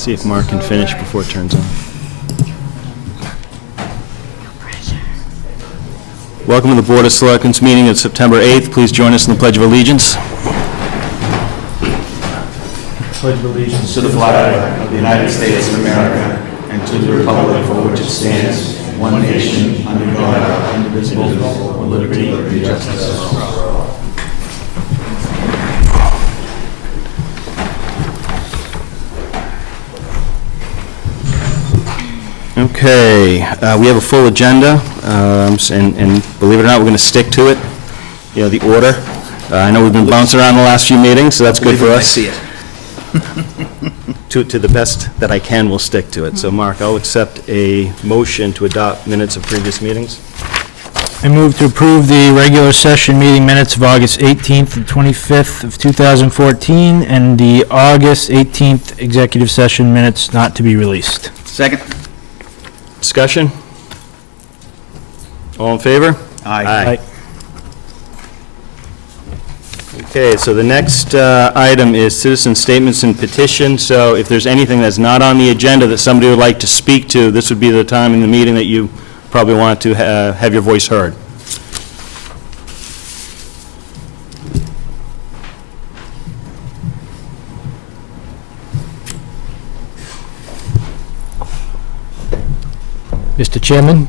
See if Mark can finish before it turns on. Welcome to the Board of Selectmen's meeting of September 8th. Please join us in the Pledge of Allegiance. Pledge of allegiance to the flag of the United States of America and to the republic for which it stands, one nation, under God, indivisible, with liberty and justice for all. Okay, we have a full agenda, and believe it or not, we're going to stick to it, the order. I know we've been bouncing around the last few meetings, so that's good for us. I see it. To the best that I can, we'll stick to it. So, Mark, I'll accept a motion to adopt minutes of previous meetings. I move to approve the regular session meeting minutes of August 18th and 25th of 2014, and the August 18th executive session minutes not to be released. Second. Discussion? All in favor? Aye. Okay, so the next item is citizen statements and petitions. So if there's anything that's not on the agenda that somebody would like to speak to, this would be the time in the meeting that you probably want to have your voice heard. Mr. Chairman,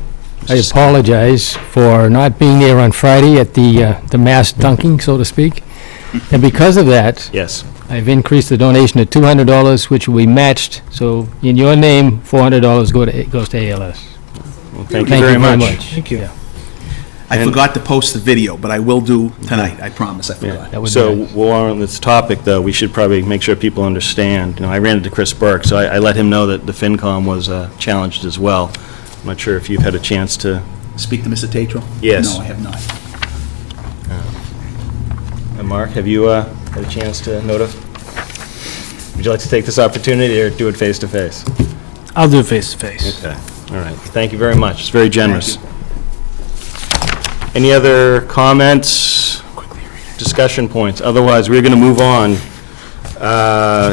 I apologize for not being there on Friday at the mass dunking, so to speak. And because of that, Yes. I've increased the donation to $200, which will be matched. So in your name, $400 goes to ALS. Well, thank you very much. Thank you. Yeah, I forgot to post the video, but I will do tonight. I promise I forgot. that would be So nice. while on this topic, though, we should probably make sure people understand. I ran into Chris Burke, so I let him know that the FinCom was challenged as well. I'm not sure if you've had a chance to. Speak to Mr. Tatro? Yes. No, I have not. Mark, have you had a chance to notify? Would you like to take this opportunity or do it face-to-face? I'll do it face-to-face. Okay, all right. Thank you very much. It's very generous. Any other comments, discussion points? Otherwise, we're going to move on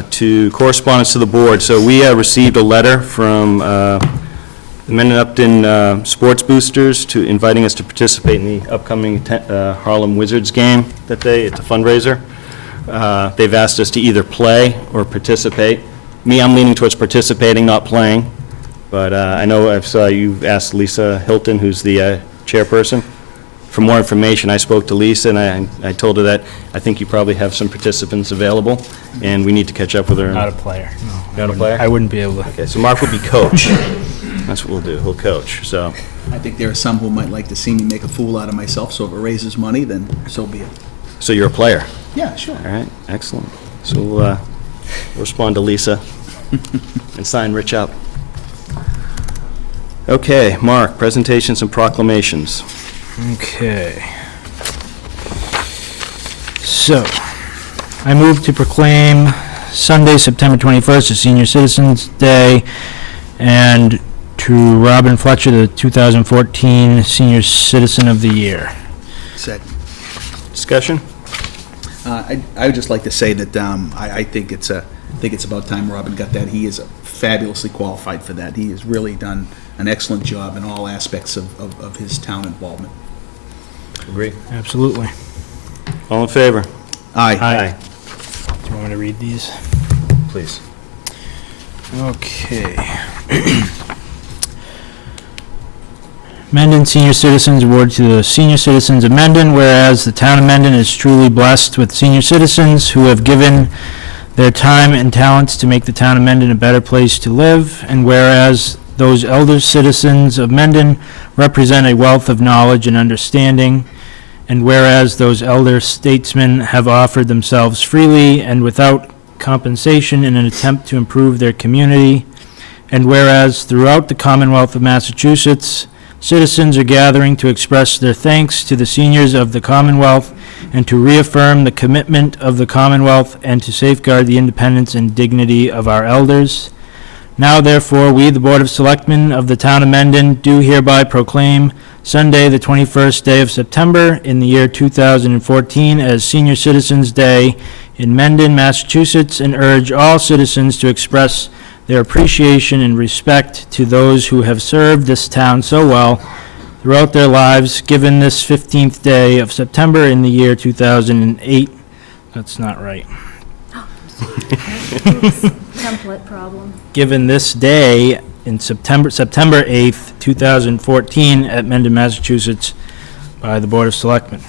to correspondence to the board. So we received a letter from the Mendon Upton Sports Boosters inviting us to participate in the upcoming Harlem Wizards game that day. It's a fundraiser. They've asked us to either play or participate. Me, I'm leaning towards participating, not playing. But I know I've saw you asked Lisa Hilton, who's the chairperson, for more information. I spoke to Lisa, and I told her that I think you probably have some participants available, and we need to catch up with her. Not a player. No, Not a player? I wouldn't be able to. Okay, so Mark will be coach. That's what we'll do. He'll coach, so. I think there are some who might like to see me make a fool out of myself, so if it raises money, then so be it. So you're a player? Yeah, sure. All right, excellent. So we'll respond to Lisa and sign Rich up. Okay, Mark, presentations and proclamations. Okay. So, I move to proclaim Sunday, September 21st as Senior Citizens Day, and to Robin Fletcher, the 2014 Senior Citizen of the Year. Said. Discussion? I would just like to say that I think it's about time Robin got that. He is fabulously qualified for that. He has really done an excellent job in all aspects of his town involvement. Agree. Absolutely. All in favor? Aye. Do you want me to read these? Please. Okay. Mendon Senior Citizens Award to the Senior Citizens of Mendon, whereas the town of Mendon is truly blessed with senior citizens who have given their time and talents to make the town of Mendon a better place to live, and whereas those elder citizens of Mendon represent a wealth of knowledge and understanding, and whereas those elder statesmen have offered themselves freely and without compensation in an attempt to improve their community, and whereas throughout the Commonwealth of Massachusetts, citizens are gathering to express their thanks to the seniors of the Commonwealth and to reaffirm the commitment of the Commonwealth and to safeguard the independence and dignity of our elders. Now, therefore, we, the Board of Selectmen of the Town of Mendon, do hereby proclaim Sunday, the 21st day of September in the year 2014 as Senior Citizens Day in Mendon, Massachusetts, and urge all citizens to express their appreciation and respect to those who have served this town so well throughout their lives, given this 15th day of September in the year 2008. That's not right. Template problem. Given this day in September 8th, 2014, at Mendon, Massachusetts, by the Board of Selectmen.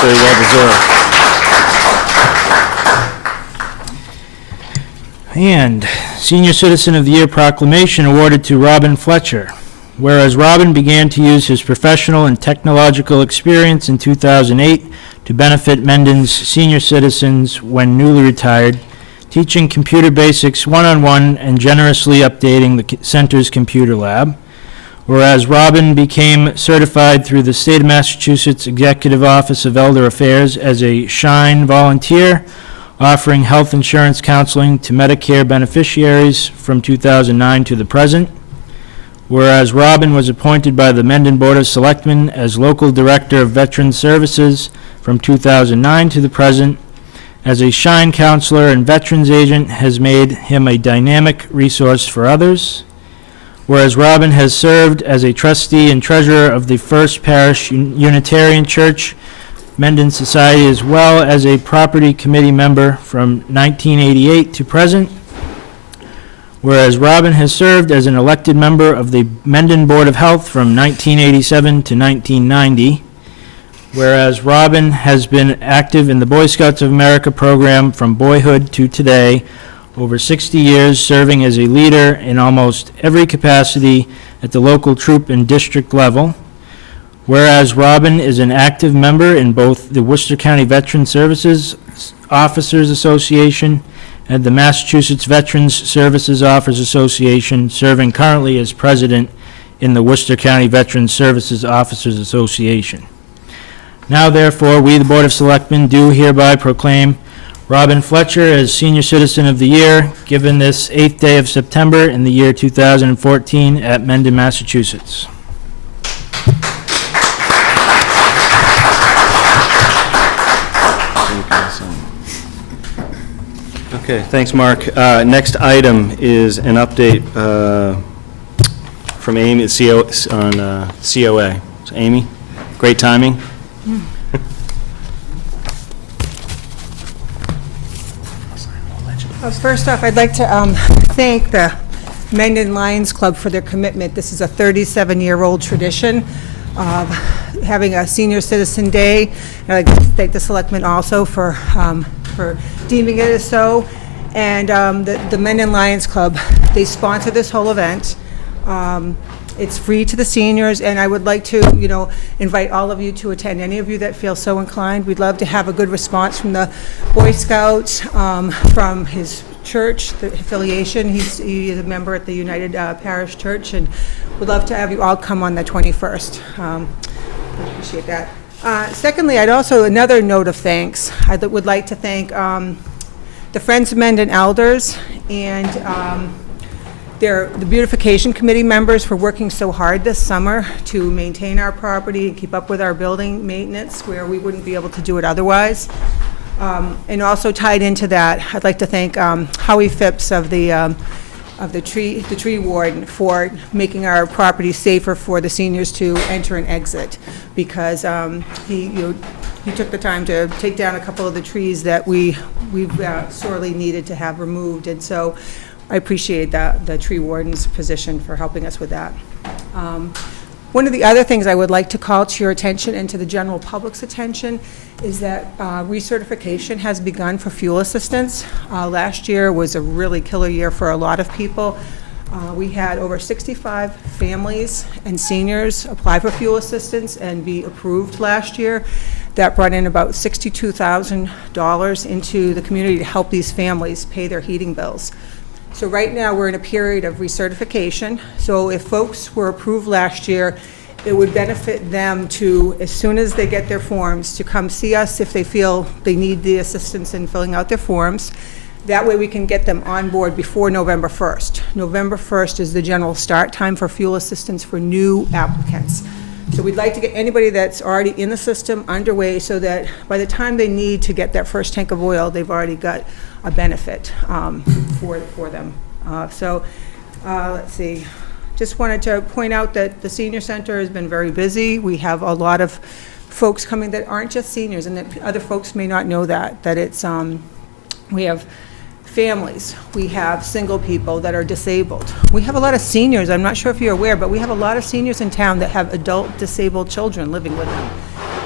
Very well deserved. And Senior Citizen of the Year proclamation awarded to Robin Fletcher. Whereas Robin began to use his professional and technological experience in 2008 to benefit Mendon's senior citizens when newly retired, teaching computer basics one-on-one and generously updating the center's computer lab. Whereas Robin became certified through the State of Massachusetts Executive Office of Elder Affairs as a SHINE volunteer, offering health insurance counseling to Medicare beneficiaries from 2009 to the present. Whereas Robin was appointed by the Mendon Board of Selectmen as Local Director of Veteran Services from 2009 to the present, as a SHINE counselor and veterans agent has made him a dynamic resource for others. Whereas Robin has served as a trustee and treasurer of the First Parish Unitarian Church, Mendon Society, as well as a property committee member from 1988 to present. Whereas Robin has served as an elected member of the Mendon Board of Health from 1987 to 1990. Whereas Robin has been active in the Boy Scouts of America program from boyhood to today, over 60 years serving as a leader in almost every capacity at the local troop and district level. Whereas Robin is an active member in both the Worcester County Veteran Services Officers Association and the Massachusetts Veterans Services Officers Association, serving currently as president in the Worcester County Veterans Services Officers Association. Now therefore, we, the Board of Selectmen, do hereby proclaim Robin Fletcher as Senior Citizen of the Year, given this 8th day of September in the year 2014 at Mendon, Massachusetts. Okay, thanks, Mark. Next item is an update from Amy at on COA. So Amy, great timing. First off, I'd like to thank the Mendon Lions Club for their commitment. This is a 37-year-old tradition of having a Senior Citizen Day. And I'd like to thank the Selectmen also for deeming it as so. And the Mendon Lions Club, they sponsor this whole event. It's free to the seniors, and I would like to, invite all of you to attend. Any of you that feel so inclined, we'd love to have a good response from the Boy Scouts, from his church, the affiliation. He is a member at the United Parish Church, and we'd love to have you all come on the 21st. I appreciate that. Secondly, another note of thanks. I would like to thank the Friends of Mendon Elders and the beautification committee members for working so hard this summer to maintain our property and keep up with our building maintenance where we wouldn't be able to do it otherwise. And also tied into that, I'd like to thank Howie Phipps of the tree warden for making our property safer for the seniors to enter and exit, because he took the time to take down a couple of the trees that we've sorely needed to have removed, and so I appreciate the tree warden's position for helping us with that. One of the other things I would like to call to your attention and to the general public's attention is that recertification has begun for fuel assistance. Last year was a really killer year for a lot of people. We had over 65 families and seniors apply for fuel assistance and be approved last year. That brought in about $62,000 into the community to help these families pay their heating bills. So right now, we're in a period of recertification. So if folks were approved last year, it would benefit them to, as soon as they get their forms, to come see us if they feel they need the assistance in filling out their forms. That way we can get them on board before November 1st. November 1st is the general start time for fuel assistance for new applicants. So we'd like to get anybody that's already in the system underway so that by the time they need to get that first tank of oil, they've already got a benefit for them. Let's see. Just wanted to point out that the senior center has been very busy. We have a lot of folks coming that aren't just seniors, and that other folks may not know that it's, we have families, we have single people that are disabled. We have a lot of seniors, I'm not sure if you're aware, but we have a lot of seniors in town that have adult disabled children living with them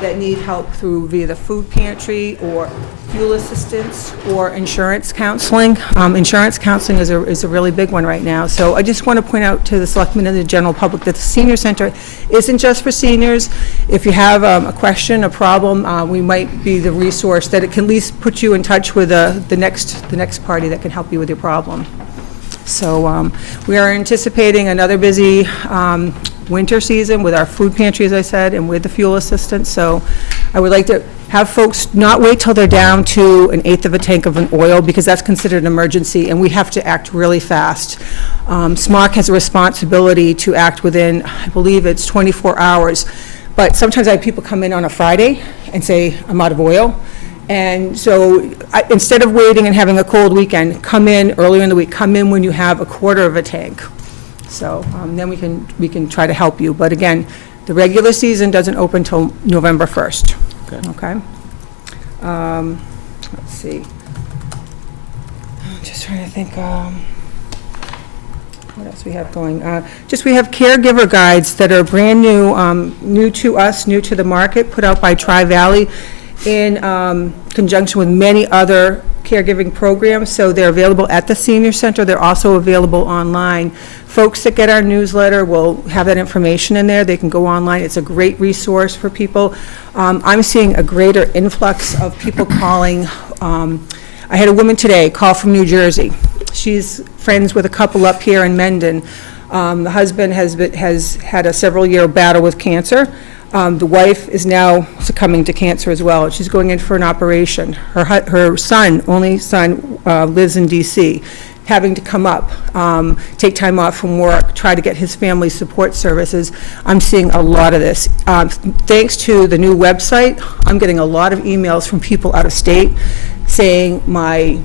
that need help through via the food pantry or fuel assistance or insurance counseling. Insurance counseling is a really big one right now. So I just want to point out to the selectmen and the general public that the senior center isn't just for seniors. If you have a question, a problem, we might be the resource that it can at least put you in touch with the next party that can help you with your problem. So we are anticipating another busy winter season with our food pantry, as I said, and with the fuel assistance. So I would like to have folks not wait till they're down to 1/8 of a tank of an oil, because that's considered an emergency, and we have to act really fast. SMOC has a responsibility to act within, I believe it's 24 hours. But sometimes I have people come in on a Friday and say, I'm out of oil. And so instead of waiting and having a cold weekend, come in earlier in the week, come in when you have 1/4 of a tank. So then we can try to help you. But again, the regular season doesn't open till November 1st. Okay? Let's see. I'm just trying to think, what else we have going? We have caregiver guides that are brand new, new to us, new to the market, put out by Tri-Valley in conjunction with many other caregiving programs. So they're available at the senior center. They're also available online. Folks that get our newsletter will have that information in there. They can go online. It's a great resource for people. I'm seeing a greater influx of people calling. I had a woman today call from New Jersey. She's friends with a couple up here in Mendon. The husband has had a several-year battle with cancer. The wife is now succumbing to cancer as well. She's going in for an operation. Her son, only son, lives in D.C., having to come up, take time off from work, try to get his family support services. I'm seeing a lot of this. Thanks to the new website, I'm getting a lot of emails from people out of state saying, my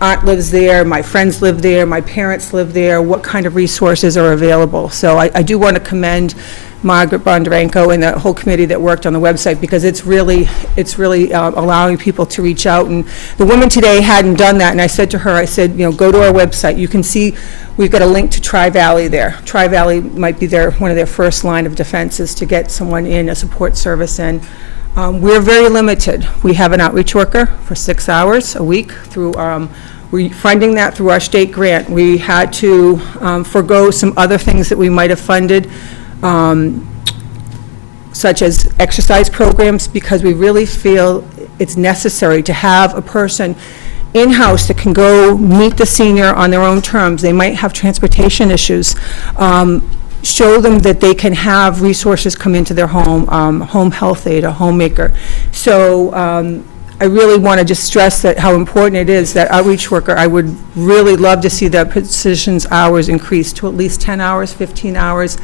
aunt lives there, my friends live there, my parents live there, what kind of resources are available. So I do want to commend Margaret Bondarenko and the whole committee that worked on the website, because it's really allowing people to reach out. And the woman today hadn't done that, and I said to her, I said, go to our website. You can see we've got a link to Tri-Valley there. Tri-Valley might be one of their first line of defenses to get someone in a support service in. We're very limited. We have an outreach worker for 6 hours a week through, we're funding that through our state grant. We had to forego some other things that we might have funded, such as exercise programs, because we really feel it's necessary to have a person in-house that can go meet the senior on their own terms. They might have transportation issues. Show them that they can have resources come into their home, home health aide, a homemaker. So I really want to just stress that how important it is that outreach worker. I would really love to see that position's hours increased to at least 10 hours, 15 hours.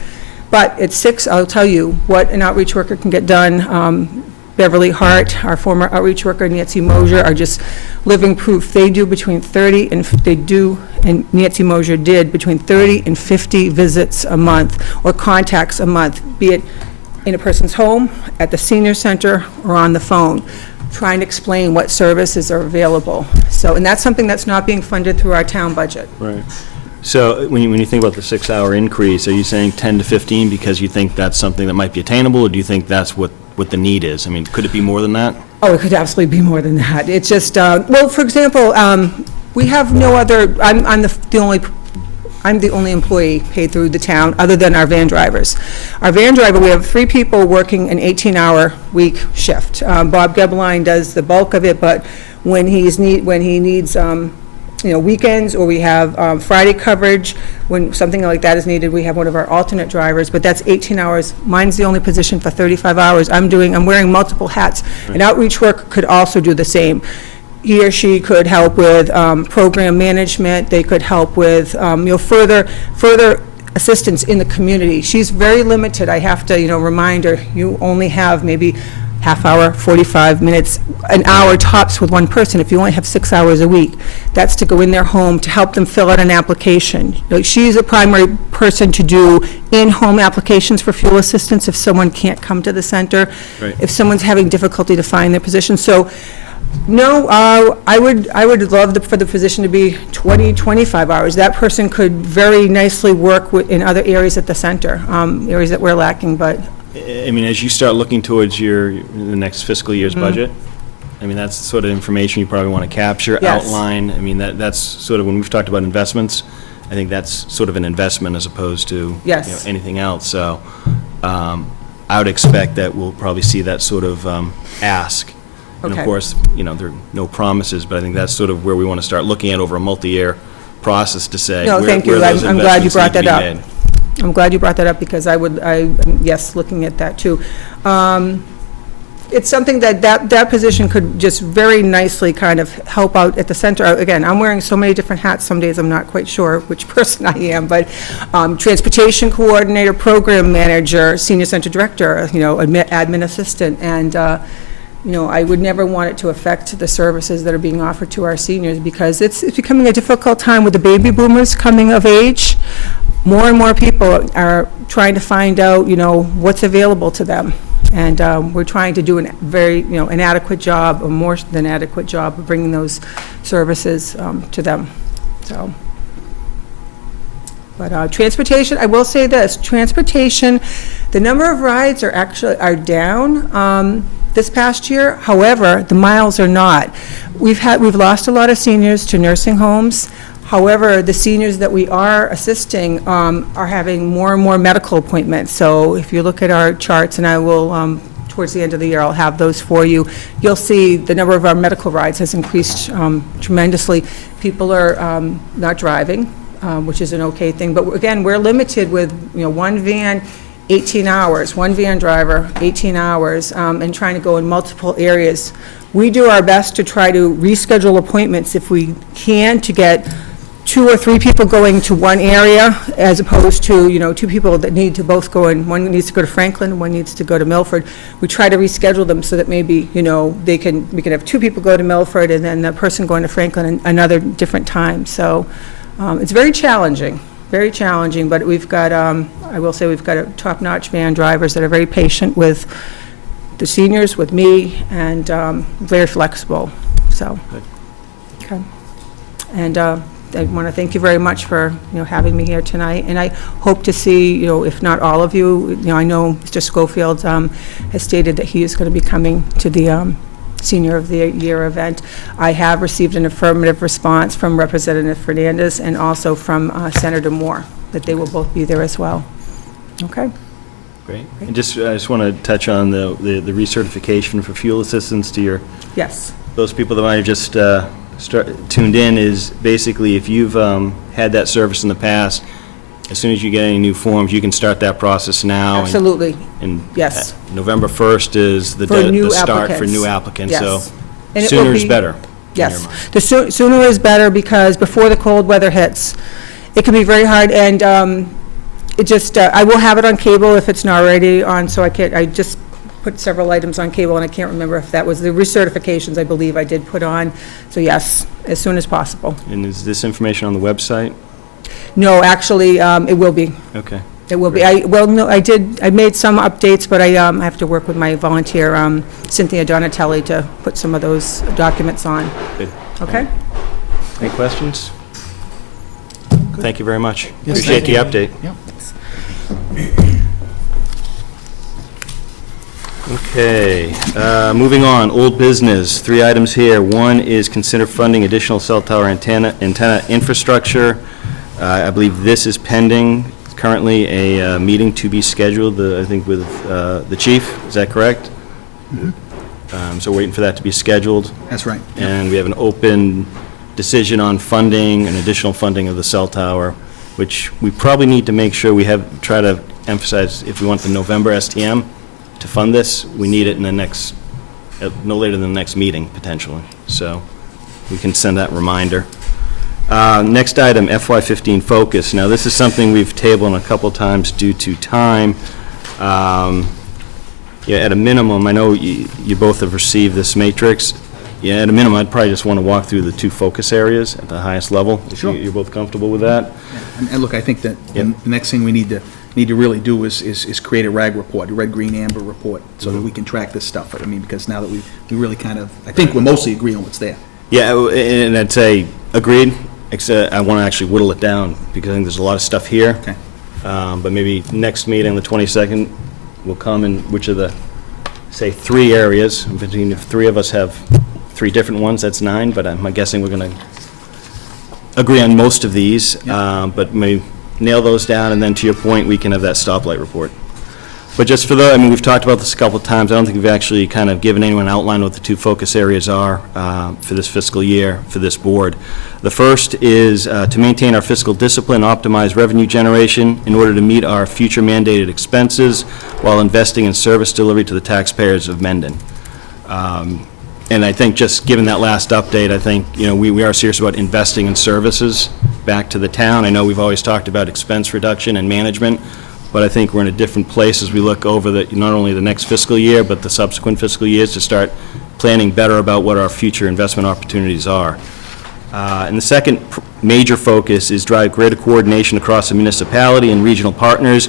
But at 6, I'll tell you what an outreach worker can get done. Beverly Hart, our former outreach worker, Nancy Mosier, are just living proof. They do between 30 and Nancy Mosier did between 30 and 50 visits a month or contacts a month, be it in a person's home, at the senior center, or on the phone, trying to explain what services are available. So, and that's something that's not being funded through our town budget. Right. So when you think about the 6-hour increase, are you saying 10 to 15 because you think that's something that might be attainable, or do you think that's what the need is? I mean, could it be more than that? Oh, it could absolutely be more than that. It's just, well, for example, we have no other, I'm the only employee paid through the town, other than our van drivers. Our van driver, we have 3 people working an 18-hour week shift. Bob Gebline does the bulk of it, but when he needs weekends, or we have Friday coverage, when something like that is needed, we have one of our alternate drivers, but that's 18 hours. Mine's the only position for 35 hours. I'm wearing multiple hats. An outreach worker could also do the same. He or she could help with program management. They could help with further assistance in the community. She's very limited. I have to, remind her, you only have maybe half hour, 45 minutes, an hour tops with one person if you only have 6 hours a week. That's to go in their home to help them fill out an application. She's a primary person to do in-home applications for fuel assistance if someone can't come to the center, Right. if someone's having difficulty to find their position. So, no, I would love for the position to be 20, 25 hours. That person could very nicely work in other areas at the center, areas that we're lacking, but I mean, as you start looking towards the next fiscal year's budget, I mean, that's the sort of information you probably want to capture, Yes. outline. I mean, that's sort of, when we've talked about investments, I think that's sort of an investment as opposed to Yes. anything else. So I would expect that we'll probably see that sort of ask. And of Okay. course, there are no promises, but I think that's sort of where we want to start looking at over a multi-year process to say No, where thank you. those I'm glad you investments brought need to that be up. made. I'm glad you brought that up because yes, looking at that too. It's something that position could just very nicely kind of help out at the center. Again, I'm wearing so many different hats, some days I'm not quite sure which person I am, but transportation coordinator, program manager, senior center director, admin assistant, and I would never want it to affect the services that are being offered to our seniors because it's becoming a difficult time with the baby boomers coming of age. More and more people are trying to find out, what's available to them. And we're trying to do an adequate job, or more than adequate job, of bringing those services to them, so. But transportation, I will say this, transportation, the number of rides are down this past year. However, the miles are not. We've lost a lot of seniors to nursing homes. However, the seniors that we are assisting are having more and more medical appointments. So if you look at our charts, and I will, towards the end of the year, I'll have those for you, you'll see the number of our medical rides has increased tremendously. People are not driving, which is an okay thing. But again, we're limited with, one van, 18 hours, one van driver, 18 hours, and trying to go in multiple areas. We do our best to try to reschedule appointments if we can to get 2 or 3 people going to one area as opposed to, 2 people that need to both go in. One needs to go to Franklin, one needs to go to Milford. We try to reschedule them so that maybe, we can have 2 people go to Milford and then the person going to Franklin another different time. So it's very challenging, but we've got, I will say we've got a top-notch van drivers that are very patient with the seniors, with me, and very flexible, so. Okay. And I want to thank you very much for, having me here tonight, and I hope to see, if not all of you, I know Mr. Schofield has stated that he is going to be coming to the Senior of the Year event. I have received an affirmative response from Representative Fernandez and also from Senator Moore, that they will both be there as well. Okay? Great. And I just want to touch on the recertification for fuel assistance to Yes. those people that might have just tuned in, is basically if you've had that service in the past, as soon as you get any new forms, you can start that process now. Absolutely. And Yes. November 1st is the For new start for applicants. new applicants, Yes. so And it will sooner is be- better. in your Yes, mind. the sooner is better because before the cold weather hits, it can be very hard, and it just, I will have it on cable if it's not already on, so I just put several items on cable, and I can't remember if that was the recertifications I believe I did put on, so yes, as soon as possible. And is this information on the website? No, actually, it will be. Okay. It will be. I made some updates, but I have to work with my volunteer, Cynthia Donatelli, to put some of those documents on. Good. Okay? Any questions? Thank you very much. Appreciate the update. Okay, moving on, old business, 3 items here. One is consider funding additional cell tower antenna infrastructure. I believe this is pending, currently a meeting to be scheduled, I think with the chief, is that correct? So we're waiting for that to be scheduled. That's right. And we have an open decision on funding and additional funding of the cell tower, which we probably need to make sure try to emphasize, if we want the November STM to fund this, we need it in the next, no later than the next meeting, potentially. So we can send that reminder. Next item, FY15 focus. Now, this is something we've tabled a couple times due to time. Yeah, at a minimum, I know you both have received this matrix. Yeah, at a minimum, I'd probably just want to walk through the two focus areas at the highest level. If Sure. you're both comfortable with that. And look, I think that Yep. the next thing we need to really do is create a RAG report, a red, green, amber report, so that we can track this stuff. I mean, because now that we really kind of, I think we mostly agree on what's there. Yeah, and I'd say, agreed, except I want to actually whittle it down, because I think there's a lot of stuff here. Okay. But maybe next meeting, the 22nd, we'll come in which of the, say, 3 areas. Between, if 3 of us have 3 different ones, that's 9, but I'm guessing we're going to agree on most of these. But maybe nail those down, and then to your point, we can have that stoplight report. But just for the, I mean, we've talked about this a couple of times. I don't think we've actually kind of given anyone an outline what the 2 focus areas are for this fiscal year for this board. The first is to maintain our fiscal discipline, optimize revenue generation in order to meet our future mandated expenses while investing in service delivery to the taxpayers of Mendon. And I think just given that last update, I think, you know, we are serious about investing in services back to the town. I know we've always talked about expense reduction and management, but I think we're in a different place as we look over not only the next fiscal year, but the subsequent fiscal years to start planning better about what our future investment opportunities are. And the second major focus is drive greater coordination across the municipality and regional partners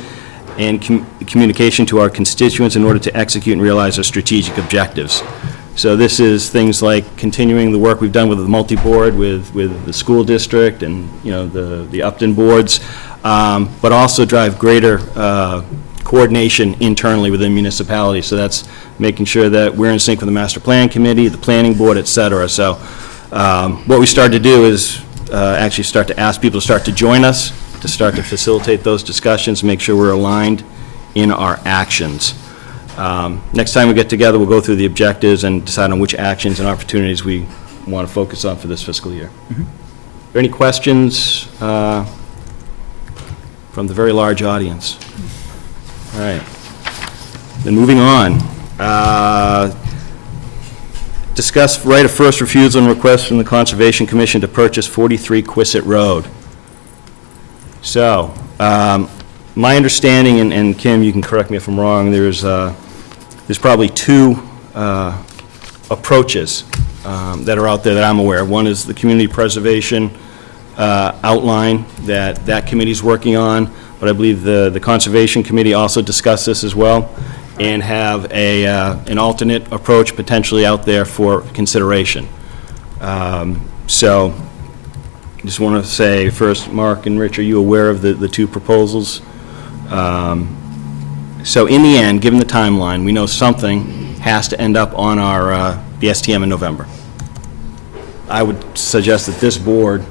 and communication to our constituents in order to execute and realize our strategic objectives. So this is things like continuing the work we've done with the multi-board, with the school district and, you know, the Upton boards, but also drive greater coordination internally within municipalities. So that's making sure that we're in sync with the master plan committee, the planning board, et cetera. So what we started to do is actually start to ask people to start to join us, to start to facilitate those discussions, make sure we're aligned in our actions. Next time we get together, we'll go through the objectives and decide on which actions and opportunities we want to focus on for this fiscal year. Are there any questions from the very large audience? All right. Then moving on. Discuss right of first refusal and request from the Conservation Commission to purchase 43 Quissett Road. So, my understanding, and Kim, you can correct me if I'm wrong, there's probably 2 approaches that are out there that I'm aware of. One is the community preservation outline that committee's working on, but I believe the Conservation Committee also discussed this as well, and have an alternate approach potentially out there for consideration. So, just want to say first, Mark and Rich, are you aware of the 2 proposals? So in the end, given the timeline, we know something has to end up on our the STM in November. I would suggest that this board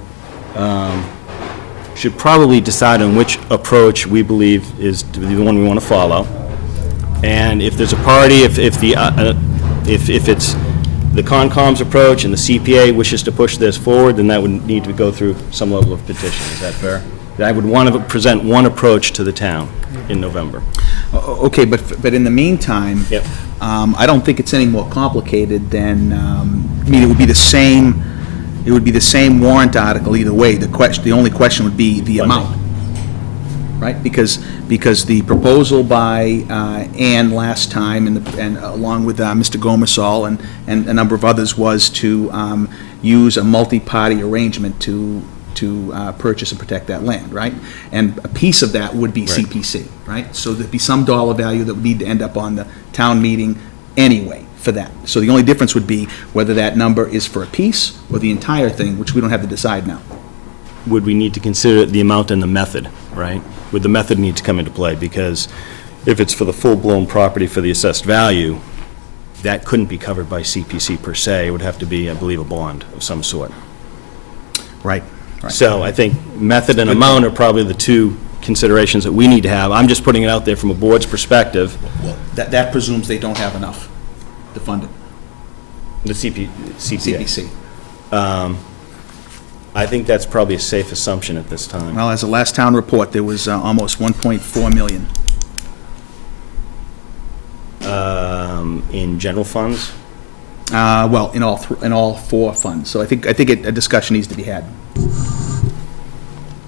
should probably decide on which approach we believe is the one we want to follow. And if there's a party, if it's the Concom's approach and the CPA wishes to push this forward, then that would need to go through some level of petition. Is that fair? I would want to present one approach to the town in November. Okay, but in the meantime, Yep. I don't think it's any more complicated than, I mean, it would be the same warrant article either way. The only question would be the amount, right? Because the proposal by Ann last time, and along with Mr. Gomersall and a number of others, was to use a multi-party arrangement to purchase and protect that land, right? And a piece of that would be CPC, right? So there'd be some dollar value that would need to end up on the town meeting anyway for that. So the only difference would be whether that number is for a piece or the entire thing, which we don't have to decide now. Would we need to consider the amount and the method, right? Would the method need to come into play? Because if it's for the full-blown property for the assessed value, that couldn't be covered by CPC per se. It would have to be, I believe, a bond of some sort. Right. So I think method and amount are probably the 2 considerations that we need to have. I'm just putting it out there from a board's perspective. Well, that presumes they don't have enough to fund it. The CPA. CPC. I think that's probably a safe assumption at this time. Well, as the last town report, there was almost 1.4 million. In general funds? Well, in all four funds. So I think a discussion needs to be had.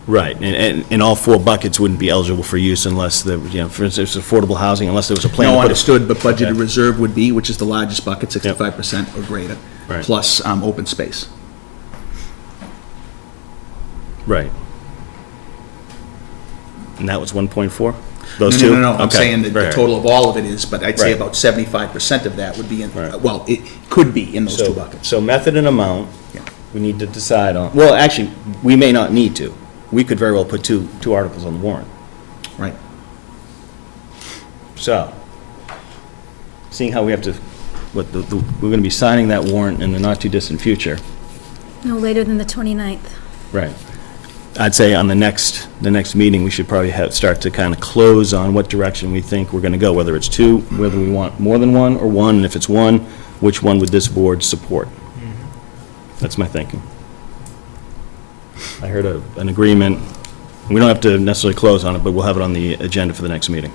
Right, and all four buckets wouldn't be eligible for use unless the, for instance, affordable housing, unless there was a plan to No, put a- understood, but budgeted Okay. reserve would be, which is the largest bucket, 65% or greater, Right. plus open space. Right. And that was 1.4? Those two? No, I'm Okay. saying that the Right. total of all of it is, but I'd say Right. about 75% of that would be in, Right. well, it could be in those two So, buckets. so method and amount, Yeah. we need to decide on, well, actually, we may not need to. We could very well put two articles on the warrant. Right. So, seeing how we have to, we're gonna be signing that warrant in the not-too-distant future. No later than the 29th. Right. I'd say on the next meeting, we should probably start to kind of close on what direction we think we're gonna go, whether it's two, whether we want more than one, or one, and if it's one, which one would this board support? That's my thinking. I heard an agreement. We don't have to necessarily close on it, but we'll have it on the agenda for the next meeting.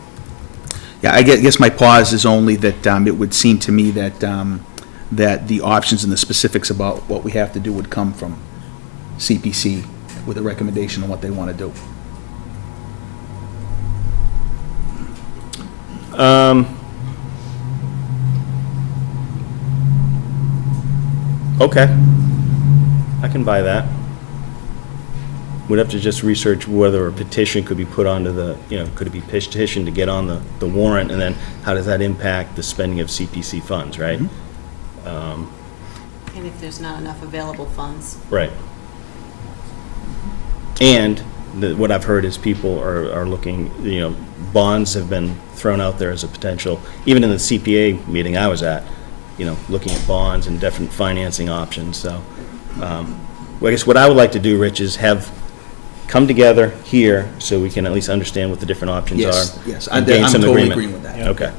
Yeah, I guess my pause is only that it would seem to me that the options and the specifics about what we have to do would come from CPC with a recommendation on what they want to do. Okay. I can buy that. We'd have to just research whether a petition could be put onto the, could it be petitioned to get on the warrant, and then how does that impact the spending of CPC funds, right? And if there's not enough available funds. Right. And what I've heard is people are looking, bonds have been thrown out there as a potential, even in the CPA meeting I was at, looking at bonds and different financing options, so. Well, I guess what I would like to do, Rich, is come together here so we can at least understand what the different options are. Yes, and I'm gain some totally agreement. agreeing with that. Okay.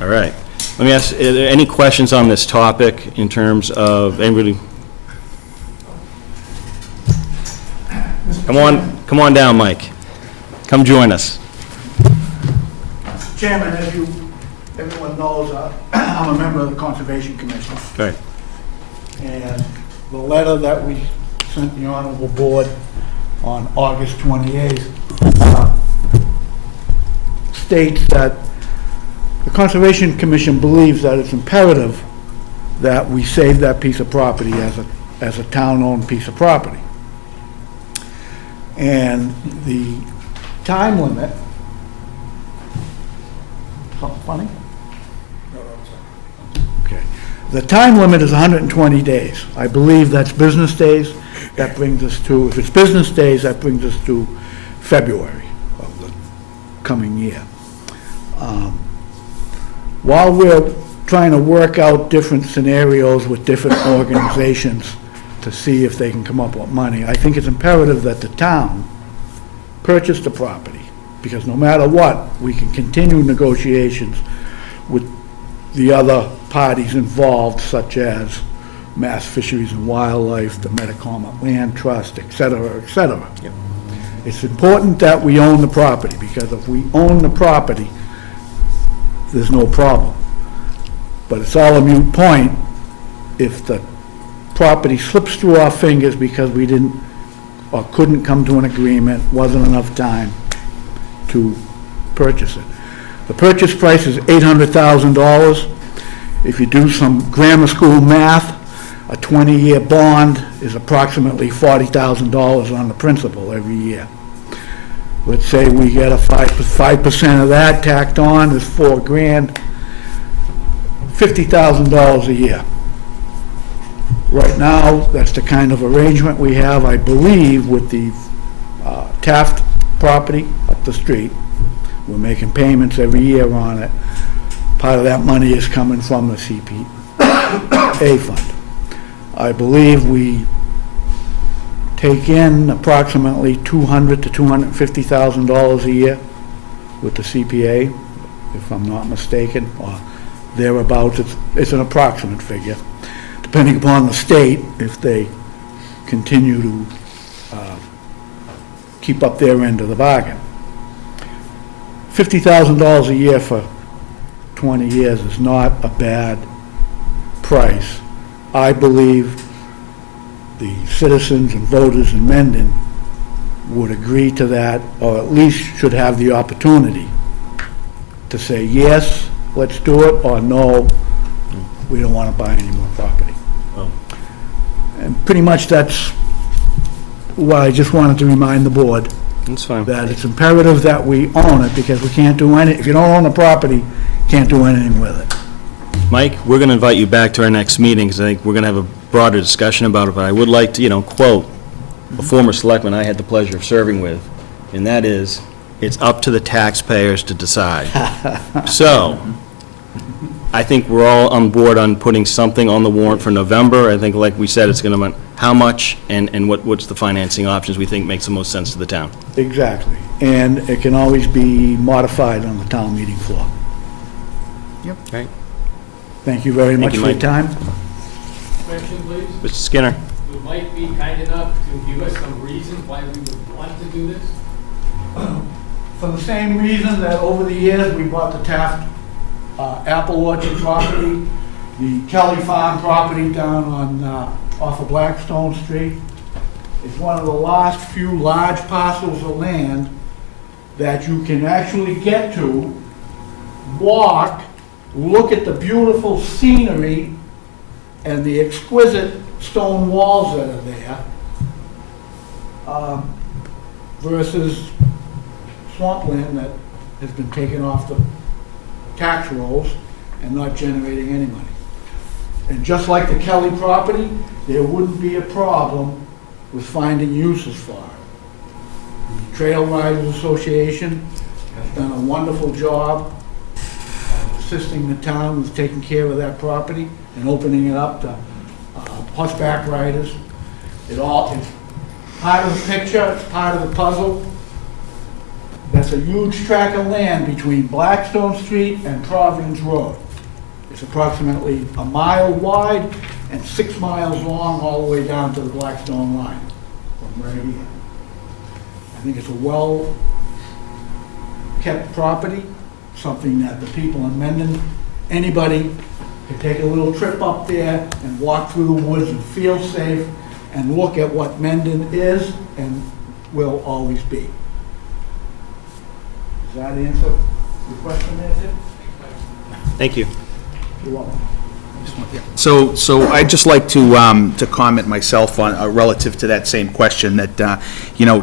All right. Let me ask, are there any questions on this topic in terms of, anybody? Come on down, Mike. Come join us. Chairman, as everyone knows, I'm a member of the Conservation Commission, Right. and the letter that we sent the Honorable Board on August 28th states that the Conservation Commission believes that it's imperative that we save that piece of property as a town-owned piece of property. And the time limit, something funny? Okay. The time limit is 120 days. I believe that's business days. That brings us to, if it's business days, that brings us to February of the coming year. While we're trying to work out different scenarios with different organizations to see if they can come up with money, I think it's imperative that the town purchase the property, because no matter what, we can continue negotiations with the other parties involved, such as Mass Fisheries and Wildlife, the Metacomet Land Trust, et cetera, et cetera. Yep. It's important that we own the property, because if we own the property, there's no problem. But it's all a moot point if the property slips through our fingers because we didn't or couldn't come to an agreement, wasn't enough time to purchase it. The purchase price is $800,000. If you do some grammar school math, a 20-year bond is approximately $40,000 on the principal every year. Let's say we get a 5% of that tacked on is $4,000, $50,000 a year. Right now, that's the kind of arrangement we have, I believe, with the Taft property up the street. We're making payments every year on it. Part of that money is coming from the CPA fund. I believe we take in approximately $200,000 to $250,000 a year with the CPA, if I'm not mistaken, or thereabouts. It's an approximate figure, depending upon the state, if they continue to keep up their end of the bargain. $50,000 a year for 20 years is not a bad price. I believe the citizens and voters in Mendon would agree to that, or at least should have the opportunity to say, yes, let's do it, or no, we don't want to buy any more property. Well. And pretty much that's what I just wanted to remind the board, That's fine. that it's imperative that we own it, because we can't do any, if you don't own the property, can't do anything with it. Mike, we're going to invite you back to our next meeting, because I think we're going to have a broader discussion about it, but I would like to, quote a former selectman I had the pleasure of serving with, and that is, "It's up to the taxpayers to decide." So, I think we're all on board on putting something on the warrant for November. I think, like we said, it's going to, how much, and what's the financing options we think makes the most sense to the town. Exactly. And it can always be modified on the town meeting floor. Right. Thank you very much you, for your Mike. time. Question, please. Mr. Skinner? Would Mike be kind enough to give us some reasons why we would want to do this? For the same reason that over the years, we bought the Taft Apple Orchard property, the Kelly Farm property down on, off of Blackstone Street. It's one of the last few large parcels of land that you can actually get to, walk, look at the beautiful scenery and the exquisite stone walls that are there, versus swampland that has been taken off the tax rolls and not generating any money. And just like the Kelly property, there wouldn't be a problem with finding uses for it. The Trail Riders Association has done a wonderful job of assisting the town with taking care of that property and opening it up to horseback riders. It all, it's part of the picture, it's part of the puzzle. That's a huge tract of land between Blackstone Street and Providence Road. It's approximately a mile wide and 6 miles long all the way down to the Blackstone line from right here. I think it's a well-kept property, something that the people in Mendon, anybody can take a little trip up there and walk through the woods and feel safe and look at what Mendon is and will always be. Does that answer your question, Nancy? Thank you. You're welcome. So I'd just like to comment myself on, relative to that same question, that,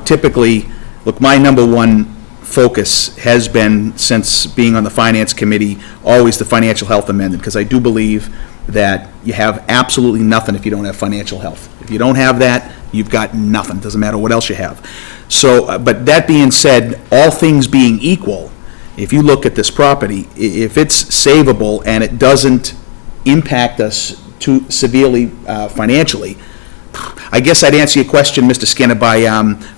typically, look, my number one focus has been, since being on the Finance Committee, always the financial health amendment, because I do believe that you have absolutely nothing if you don't have financial health. If you don't have that, you've got nothing. Doesn't matter what else you have. So, but that being said, all things being equal, if you look at this property, if it's savable and it doesn't impact us too severely financially, I guess I'd answer your question, Mr. Skinner, by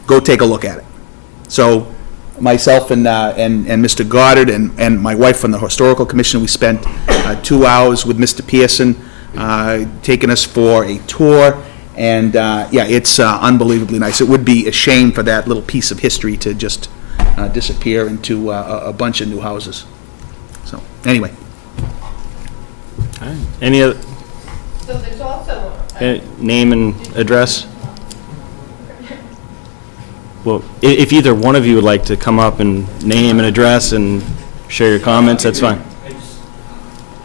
go take a look at it. So myself and Mr. Goddard and my wife from the Historical Commission, we spent 2 hours with Mr. Pearson, taking us for a tour, and yeah, it's unbelievably nice. It would be a shame for that little piece of history to just disappear into a bunch of new houses. So, anyway. All right. Any other, So there's also, name and address? Well, if either one of you would like to come up and name and address and share your comments, that's fine.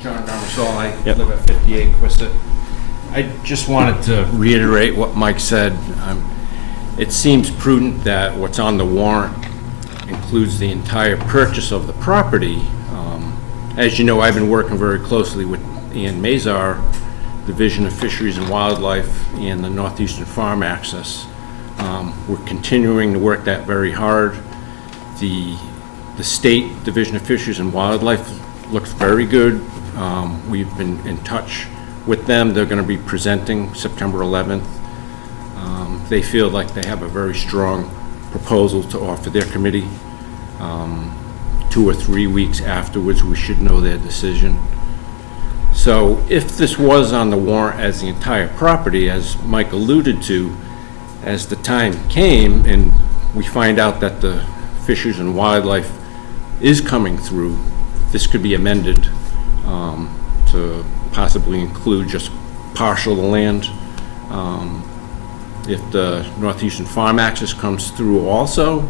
John Garmasol, I Yep. live at 58 Quissett. I just wanted to reiterate what Mike said. It seems prudent that what's on the warrant includes the entire purchase of the property. As you know, I've been working very closely with Ian Mazar, Division of Fisheries and Wildlife, and the Northeastern Farm Access. We're continuing to work that very hard. The State Division of Fisheries and Wildlife looks very good. We've been in touch with them. They're going to be presenting September 11th. They feel like they have a very strong proposal to offer their committee. 2 or 3 weeks afterwards, we should know their decision. So if this was on the warrant as the entire property, as Mike alluded to, as the time came and we find out that the Fisheries and Wildlife is coming through, this could be amended to possibly include just partial the land. If the Northeastern Farm Access comes through also,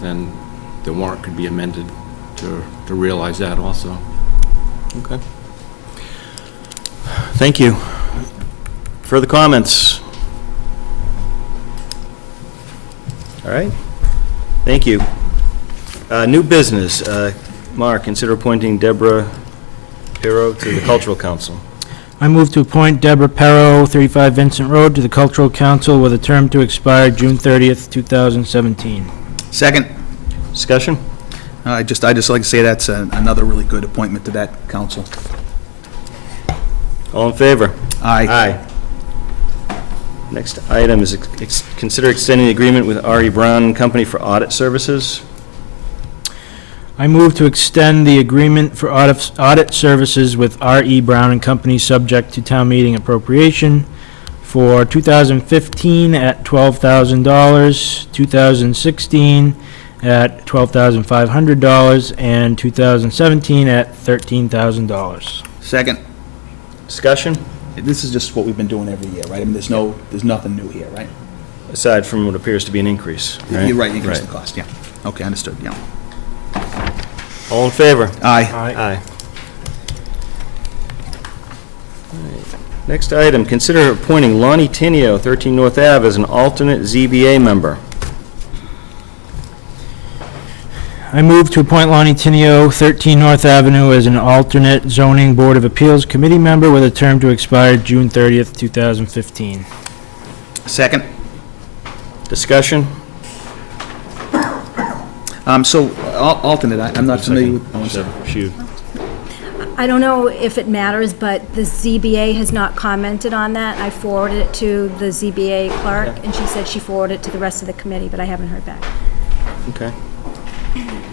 then the warrant could be amended to realize that also. Okay. Thank you. Further comments? All right. Thank you. New business. Mark, consider appointing Deborah Pirro to the Cultural Council. I move to appoint Deborah Perro, 35 Vincent Road, to the Cultural Council with a term to expire June 30th, 2017. Second. Discussion? I just like to say that's another really good appointment to that council. All in favor? Aye. Aye. Next item is consider extending the agreement with R.E. Brown and Company for audit services. I move to extend the agreement for audit services with R.E. Brown and Company, subject to town meeting appropriation, for 2015 at $12,000, 2016 at $12,500, and 2017 at $13,000. Second. Discussion? This is just what we've been doing every year, right? I mean, there's nothing new here, right? Aside from what appears to be an increase, right? You're right, increase the cost, yeah. Okay, understood, yeah. All in favor? Aye. Aye. Next item, consider appointing Lonnie Tinio, 13 North Ave, as an alternate ZBA member. I move to appoint Lonnie Tinio, 13 North Avenue, as an alternate zoning board of appeals committee member with a term to expire June 30th, 2015. Second. Discussion? Alternate, I'm not familiar with. Oh, I'm sorry. Shoot. I don't know if it matters, but the ZBA has not commented on that. I forwarded it to the ZBA clerk, and she said she forwarded it to the rest of the committee, but I haven't heard back. Okay.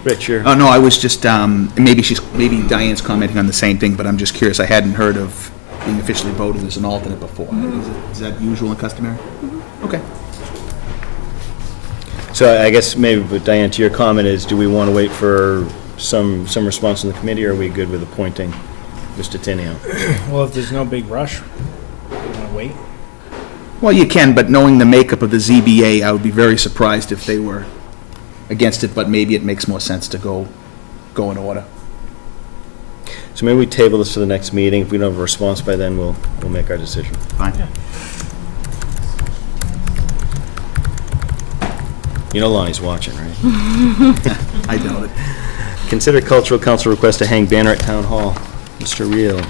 Rich, you're... Oh, no, I was just, maybe Diane's commenting on the same thing, but I'm just curious. I hadn't heard of being officially voted as an alternate before. Is that usual and customary? Okay. So I guess maybe, but Diane, to your comment is, do we want to wait for some response from the committee, or are we good with appointing Mr. Tinio? Well, if there's no big rush, we want to wait. Well, you can, but knowing the makeup of the ZBA, I would be very surprised if they were against it, but maybe it makes more sense to go in order. So maybe we table this to the next meeting. If we don't have a response by then, we'll make our decision. Fine. Yeah. You know Lonnie's watching, right? I doubt it. Consider Cultural Council request to hang banner at Town Hall. Mr. Reel.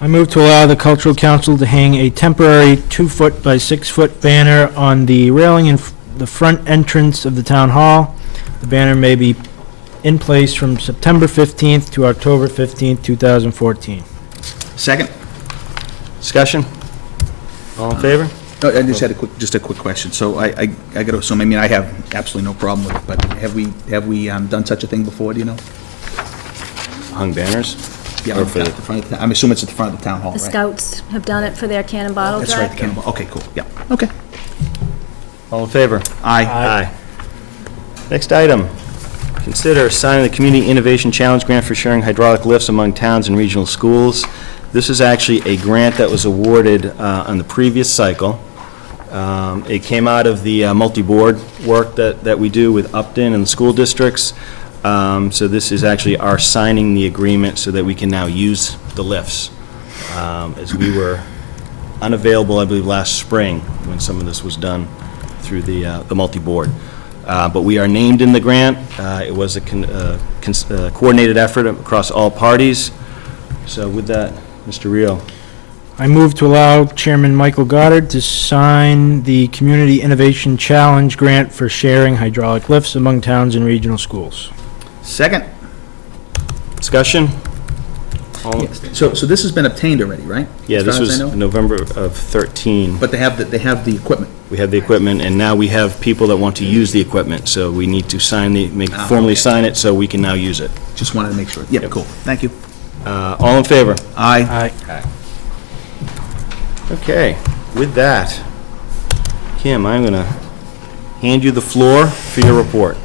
I move to allow the Cultural Council to hang a temporary 2-foot by 6-foot banner on the railing in the front entrance of the Town Hall. The banner may be in place from September 15th to October 15th, 2014. Second. Discussion? All in favor? No, I just had a quick question. So I got to assume, I mean, I have absolutely no problem with it, but have we done such a thing before, do you know? Hung banners? Yeah, Or for at the front of I'm assuming it's at the front of the town hall, The right? Scouts have done it for their cannon bottle That's drive. right, the cannonball. Okay, cool, yeah, okay. All in favor? Aye. Aye. Next item, consider signing the Community Innovation Challenge Grant for sharing hydraulic lifts among towns and regional schools. This is actually a grant that was awarded on the previous cycle. It came out of the multi-board work that we do with Upton and the school districts. So this is actually our signing the agreement so that we can now use the lifts. As we were unavailable, I believe, last spring when some of this was done through the multi-board. But we are named in the grant. It was a coordinated effort across all parties. So with that, Mr. Reel. I move to allow Chairman Michael Goddard to sign the Community Innovation Challenge Grant for sharing hydraulic lifts among towns and regional schools. Second. Discussion? All- Yes. So this has been obtained already, right? Yeah, As this far as I was know? November of 13. But they have the equipment. We have the equipment, and now we have people that want to use the equipment, so we need to formally okay. sign it so we can now use it. Just wanted to make sure. Yeah, cool. Thank you. All in favor? Aye. Aye. Okay, with that, Kim, I'm going to hand you the floor for your report.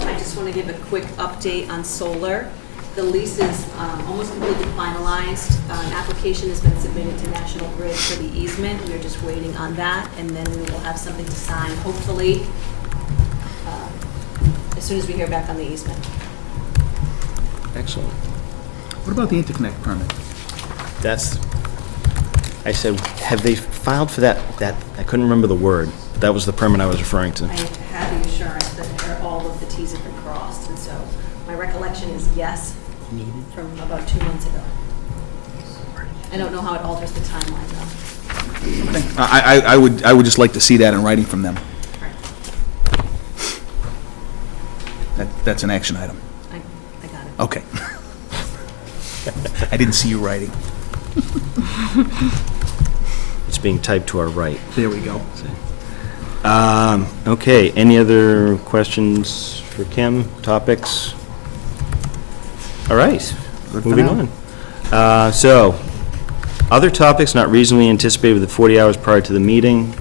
I just want to give a quick update on solar. The lease is almost completely finalized. An application has been submitted to National Grid for the easement. We're just waiting on that, and then we will have something to sign, hopefully, as soon as we hear back on the easement. Excellent. What about the interconnect permit? That's, I said, have they filed for that, I couldn't remember the word. That was the permit I was referring to. I have the assurance that all of the Ts have been crossed, and so my recollection is yes, from about 2 months ago. I don't know how it alters the timeline, though. I would just like to see that in writing from them. That's an action item. I got it. Okay. I didn't see you writing. It's being typed to our right. There we go. Okay, any other questions for Kim, topics? All right, moving on. So, other topics not reasonably anticipated within 40 hours prior to the meeting.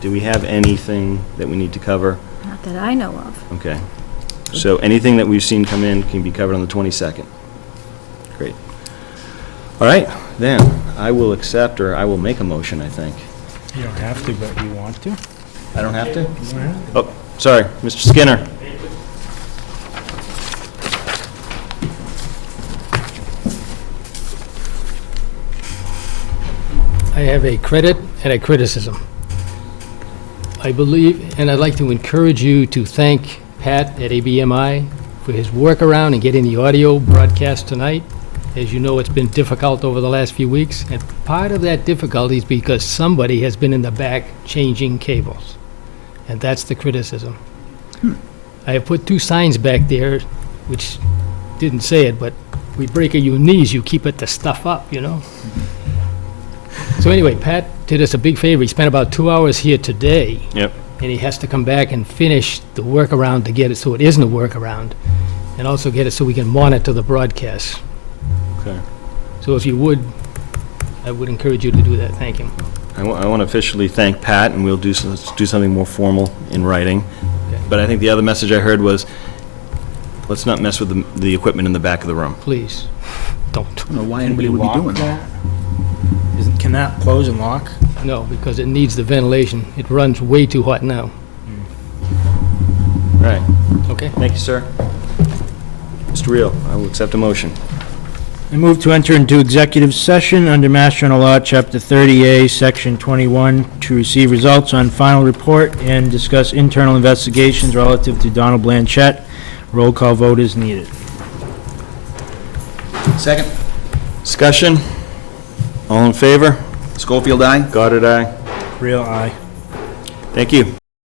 Do we have anything that we need to cover? Not that I know of. Okay. So anything that we've seen come in can be covered on the 22nd. Great. All right, then, I will accept, or I will make a motion, I think. You don't have to, but you want to? I don't have to? Oh, sorry, Mr. Skinner. I have a credit and a criticism. I believe, and I'd like to encourage you to thank Pat at ABMI for his workaround in getting the audio broadcast tonight. As you know, it's been difficult over the last few weeks, and part of that difficulty is because somebody has been in the back changing cables, and that's the criticism. I have put 2 signs back there, which didn't say it, but we break your knees, you keep it the stuff up, you know? So anyway, Pat did us a big favor. He spent about 2 hours here today. Yep. And he has to come back and finish the workaround to get it so it isn't a workaround, and also get it so we can monitor the broadcast. Okay. So if you would, I would encourage you to do that. Thank you. I want to officially thank Pat, and we'll do something more formal in writing. But I think the other message I heard was, let's not mess with the equipment in the back of the room. Please, don't. I don't know why anybody would be doing that. Can that close and lock? No, because it needs the ventilation. It runs way too hot now. All right. Okay? Thank you, sir. Mr. Reel, I will accept a motion. I move to enter into executive session under Mass General Law, Chapter 30A, Section 21, to receive results on final report and discuss internal investigations relative to Donald Blanchett. Roll call vote is needed. Second. Discussion? All in favor? Schofield, aye? Goddard, aye. Real aye. Thank you.